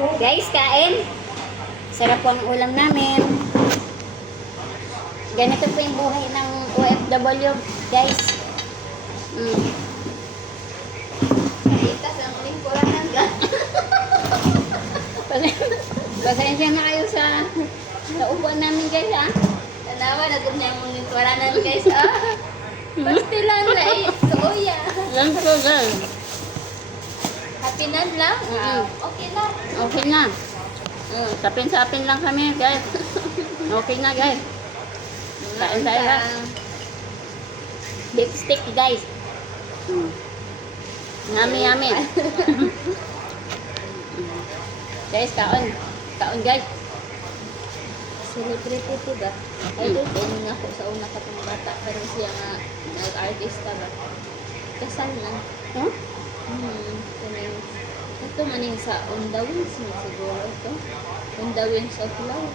Guys, kain. Sarap po ang ulam namin. Ganito po yung buhay ng OFW, guys. Itas ang lingkuranan ka. Pasensya na kayo sa upuan namin, guys, ha? Tanawa na kung niyang lingkuranan guys. Pastilan na eh. Kuya. Lang po, guys. Hapinan lang. Okay lang. Okay na. Sapin-sapin lang kami, guys. Okay na, guys. Kain tayo, ha? Beef stick, guys. Yummy. Guys, kaon. Kaon, guys. Celebrity ito ba? Idol din nga ako sa una katong bata. Pero siya nga nag-artista ba? Kasal na. Huh? Kaning, ito maning sa On the Wings mo siguro ito. On the Wings of Love.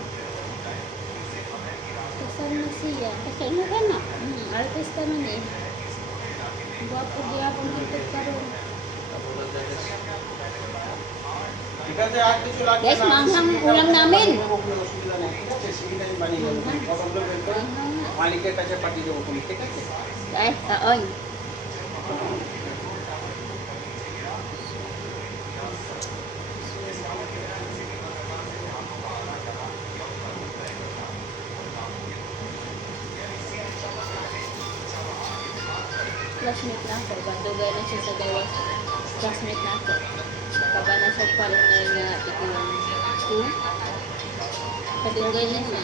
Kasal na siya. Kasal na ka na. Artista man eh. Gwapo diya pang hintod karon. Guys, manghang ulam namin. Guys, kaon. Classmate na ako. Bandugay na siya sa gawas. Classmate na ako. Kaba na siya pala na yung titiwan. Bandugay na siya.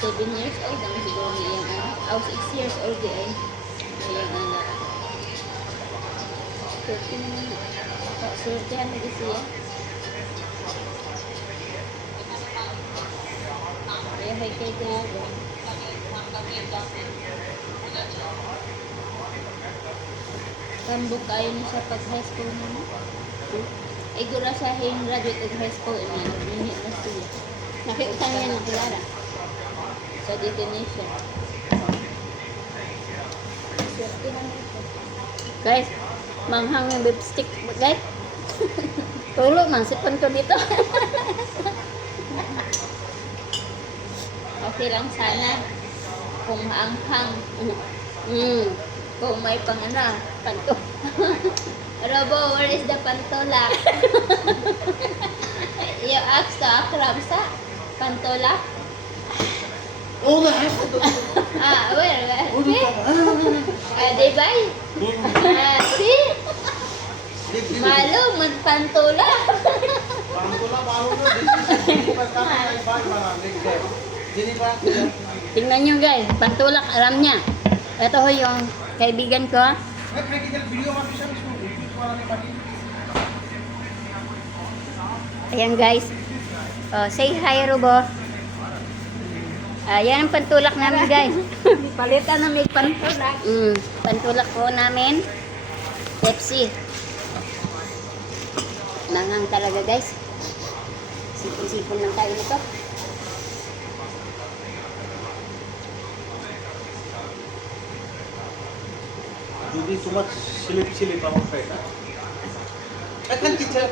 7 years old ang siguro niya yung anak. 6 years old di ay. Yung anak. 13 na na. Surtihan na di siya. Kaya hay kay Gago. Kambok kayo niya siya pag high school na mo. Ay gura siya yung graduate of high school niya. Nagnihi na siya. Nakiutang niya ng Clara. Sa definition. Swerte lang ito. Guys, manghang yung beef stick. Guys, tulo man. Sipon ko dito. Okay lang sana kung maanghang. Kung may pangana. Panto. Robo, where is the pantolak? You ask to Akram sa pantolak? Where? Di ba? See? Malo, magpantolak. Tingnan nyo, guys. Pantulak, alam niya. Ito ho yung kaibigan ko. Ayan, guys. Say hi, Robo. Ayan ang pantulak namin, guys. Palitan na may pantolak. Pantulak po namin. Pepsi. Mangang talaga, guys. Sipon-sipon lang tayo nito. Hindi too much silip-silip ang friend. I can't teach her,